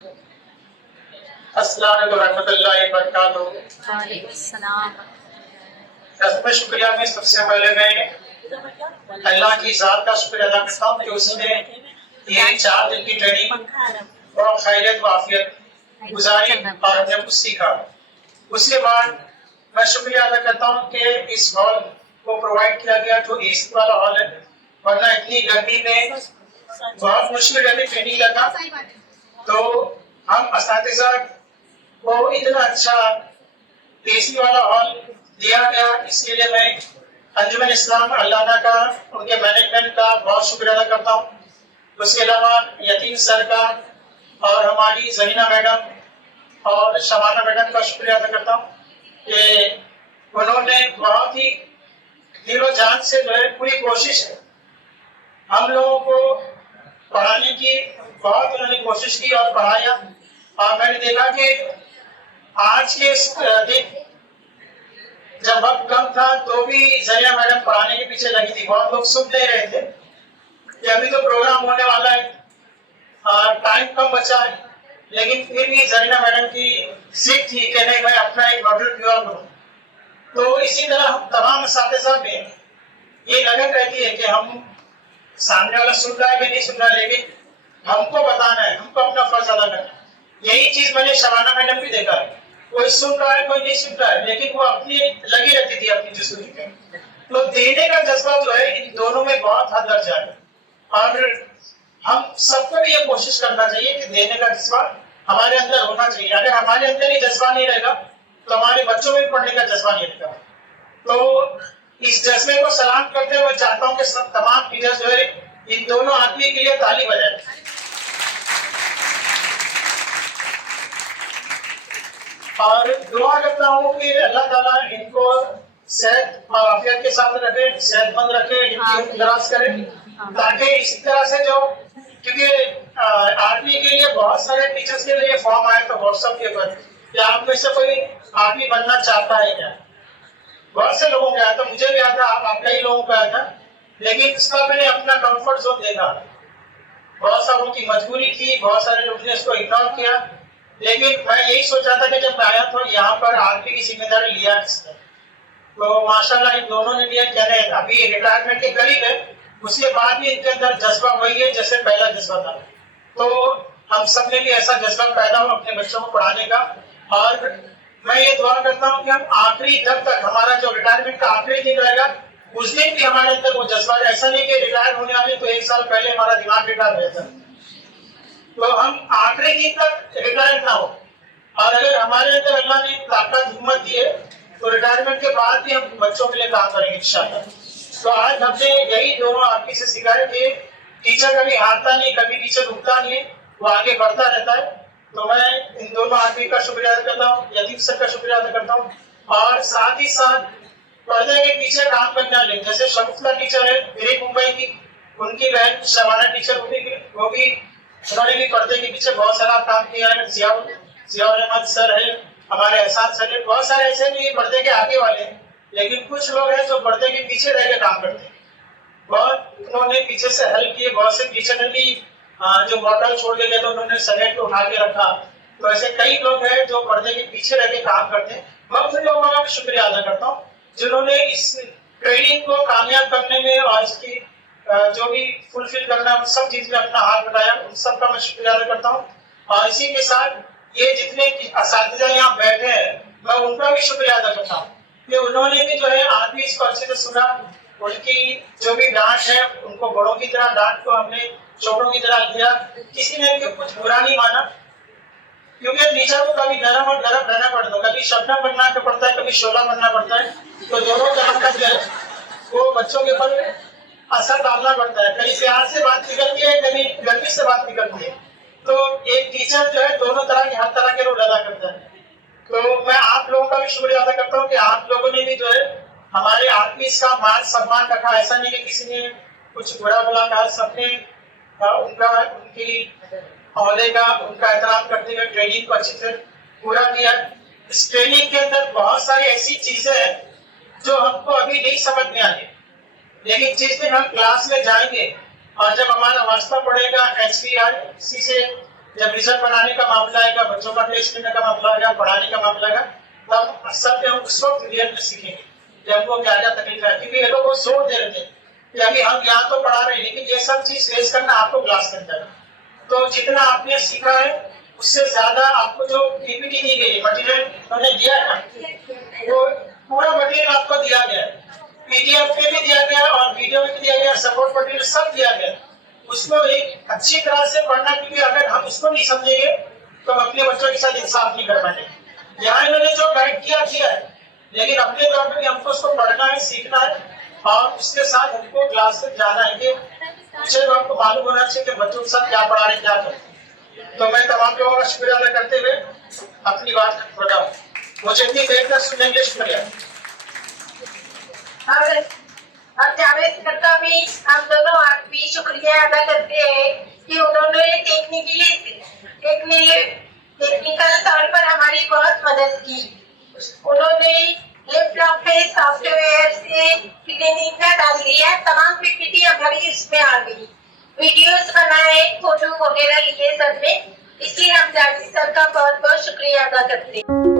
अस्सलाम वालेकुम वबरकातुहू। मैं शुक्रिया में सबसे पहले मैं अल्लाह की ज़ात का शुक्र अदा करता हूँ कि उसने ये 4 दिन की ट्रेनिंग और खैरियत वाफियत गुजारी और हमने कुछ सीखा। उसके बाद मैं शुक्रिया अदा करता हूँ कि इस हॉल को प्रोवाइड किया गया जो एसी वाला हॉल है, वरना इतनी गर्मी में बहुत मुश्किल रहती ट्रेनिंग लगा। तो हम असातिज़ा को इतना अच्छा एसी वाला हॉल दिया गया, इसके लिए मैं अंजुमन इस्लाम अल्लाना का, उनके मैनेजमेंट का बहुत शुक्रिया अदा करता हूँ। उसके अलावा यतीम सर का और हमारी जहीना मैडम और शबाना मैडम का शुक्रिया अदा करता हूँ कि उन्होंने बहुत ही दिलो जान से जो है पूरी कोशिश है हम लोगों को पढ़ाने की, बहुत उन्होंने कोशिश की और पढ़ाया। और मैंने देखा कि आज के दिन जब वक्त कम था तो भी जरिया मैडम पढ़ाने के पीछे लगी थी। बहुत लोग सुन नहीं रहे थे कि अभी तो प्रोग्राम होने वाला है, टाइम कम बचा है, लेकिन फिर भी जरिया मैडम की जिद थी कि नहीं मैं अपना एक मॉडल प्योर करूं। तो इसी तरह हम तमाम असातिज़ा में ये लगन रहती है कि हम सामने वाला सुन रहा है कि नहीं सुन रहा है, लेकिन हमको बताना है, हमको अपना फर्ज अदा करना है। यही चीज मैंने शबाना मैडम भी देखा है, कोई सुन रहा है कोई नहीं सुन रहा है, लेकिन वो अपनी लगी रहती थी अपनी जिस्मनी में। तो देने का जज्बा जो है इन दोनों में बहुत हद दर्जा है और हम सबको भी ये कोशिश करना चाहिए कि देने का जज्बा हमारे अंदर होना चाहिए। अगर हमारे अंदर ही जज्बा नहीं रहेगा तो हमारे बच्चों में पढ़ने का जज्बा नहीं रहेगा। तो इस जज्बे को सलाम करते हुए चाहता हूँ कि सब तमाम टीचर्स जो है इन दोनों आदमी के लिए ताली बजाएं और दुआ करता हूँ कि अल्लाह ताला इनको सेहत और आफियत के साथ रखे, सेहतमंद रखे, इनकी उम्र दराज करे, ताकि इसी तरह से जो, क्योंकि आर्मी के लिए बहुत सारे टीचर्स के लिए फॉर्म आया था व्हाट्सएप के ऊपर कि आप में से कोई आर्मी बनना चाहता है क्या। बहुत से लोगों का आया था, मुझे भी आया था, आप कई लोगों का आया था, लेकिन इसका मैंने अपना कंफर्ट जोन देखा। बहुत सारों की मजबूरी थी, बहुत सारे लोगों ने इसको इग्नोर किया, लेकिन मैं यही सोचा था कि जब मैं आया तो यहाँ पर आर्मी की जिम्मेदारी लिया किसने। तो माशाल्लाह इन दोनों ने लिया, कहने अभी रिटायरमेंट के करीब है, उसके बाद भी इनके अंदर जज्बा वही है जैसे पहला जज्बा था। तो हम सब ने भी ऐसा जज्बा पैदा हो अपने बच्चों को पढ़ाने का। और मैं ये दुआ करता हूँ कि हम आखिरी दम तक, हमारा जो रिटायरमेंट का आखिरी दिन रहेगा उस दिन भी हमारे अंदर वो जज्बा, ऐसा नहीं कि रिटायर होने वाले तो 1 साल पहले हमारा दिमाग रिटायर हो जाता, तो हम आखिरी दिन तक रिटायर ना हो। और अगर हमारे अंदर अल्लाह ने ताकत हिम्मत दी है तो रिटायरमेंट के बाद भी हम बच्चों के लिए काम करेंगे इंशाअल्लाह। तो आज हमने यही दोनों आपकी से सीखा है कि टीचर कभी हारता नहीं, कभी टीचर रुकता नहीं है, वो आगे बढ़ता रहता है। तो मैं इन दोनों आदमी का शुक्रिया अदा करता हूँ, यतीम सर का शुक्रिया अदा करता हूँ, और साथ ही साथ पर्दे के पीछे काम करने वाले जैसे शगुफ्ता टीचर है मेरी मुंबई की, उनकी बहन शबाना टीचर वो भी उन्होंने भी पर्दे के पीछे बहुत सारा काम किया है। जियाउल अहमद सर है, हमारे एहसान सर है, बहुत सारे ऐसे भी पर्दे के आगे वाले हैं, लेकिन कुछ लोग हैं जो पर्दे के पीछे रह के काम करते हैं। बहुत उन्होंने पीछे से हेल्प किए, बहुत से टीचर ने भी जो बॉटल छोड़ के गए तो उन्होंने समेट को उठा के रखा। तो ऐसे कई लोग हैं जो पर्दे के पीछे रह के काम करते हैं। मैं उन लोगों का शुक्रिया अदा करता हूँ जिन्होंने इस ट्रेनिंग को कामयाब करने में और इसकी जो भी फुलफिल करना उन सब चीज में अपना हाथ बढ़ाया, उन सब का मैं शुक्रिया अदा करता हूँ। और इसी के साथ ये जितने असातिज़ा यहाँ बैठे हैं मैं उनका भी शुक्रिया अदा करता हूँ कि उन्होंने भी जो है आज भी इसको अच्छे से सुना। उनकी जो भी डांट है उनको बड़ों की तरह डांट को हमने छोटों की तरह लिया, किसी ने भी कुछ बुरा नहीं माना, क्योंकि टीचर को कभी नरम और गरम रहना पड़ता है, कभी शबनम बनना पड़ता है, कभी शोला बनना पड़ता है। तो दोनों तरफ का जो है वो बच्चों के ऊपर असर डालना पड़ता है, कभी प्यार से बात निकलती है, कभी गर्मी से बात निकलती है। तो एक टीचर जो है दोनों तरह के, हर तरह के रोल अदा करता है। तो मैं आप लोगों का भी शुक्रिया अदा करता हूँ कि आप लोगों ने भी जो है हमारे आर्मी का मान सम्मान रखा। ऐसा नहीं कि किसी ने कुछ बुरा बुला कहा, सबने उनकी औहदे का उनका एहतराम करते हुए ट्रेनिंग को अच्छी तरह पूरा किया। इस ट्रेनिंग के अंदर बहुत सारी ऐसी चीजें हैं जो हमको अभी नहीं समझ में आई, लेकिन जिस दिन हम क्लास में जाएंगे और जब हमारा वास्ता पड़ेगा HPRC से जब रिजल्ट बनाने का मामला आएगा, बच्चों का टेस्ट लेने का मामला आएगा, पढ़ाने का मामला आएगा, तब सब हम उस वक्त रियल में सीखेंगे कि हमको क्या क्या तकलीफ है। क्योंकि ये लोग वो जोर दे रहे थे कि अभी हम यहाँ तो पढ़ा रहे हैं, लेकिन ये सब चीज फेस करना आपको क्लास के अंदर। तो जितना आपने सीखा है उससे ज्यादा आपको जो पीपीटी दी गई, मटेरियल उन्होंने दिया है, वो पूरा मटेरियल आपको दिया गया है, पीडीएफ पे भी दिया गया और वीडियो में भी दिया गया, सपोर्ट मटेरियल सब दिया गया। उसको एक अच्छी तरह से पढ़ना, क्योंकि अगर हम उसको नहीं समझेंगे तो हम अपने बच्चों के साथ इंसाफ नहीं कर पाएंगे। यहाँ इन्होंने जो गाइड किया है, लेकिन अपने तौर पर हमको उसको पढ़ना है, सीखना है और उसके साथ हमको क्लास में जाना है कि मुझे तो आपको मालूम होना चाहिए कि बच्चों के साथ क्या पढ़ा रहे, क्या करते। तो मैं तमाम लोगों का शुक्रिया अदा करते हुए अपनी बात बताऊं। मुझे इतनी देर तक सुनेंगे, शुक्रिया। और जावेद सर का भी हम दोनों आप भी शुक्रिया अदा करते हैं कि उन्होंने टेक्निकल तौर पर हमारी बहुत मदद की। उन्होंने लैपटॉप पे सॉफ्टवेयर से ट्रेनिंग का डाल दिया, तमाम पीपीटी हमारी इसमें आ गई, वीडियोस बनाए, फोटो वगैरह लिए सब में। इसलिए हम जावेद सर का बहुत बहुत शुक्रिया अदा करते हैं।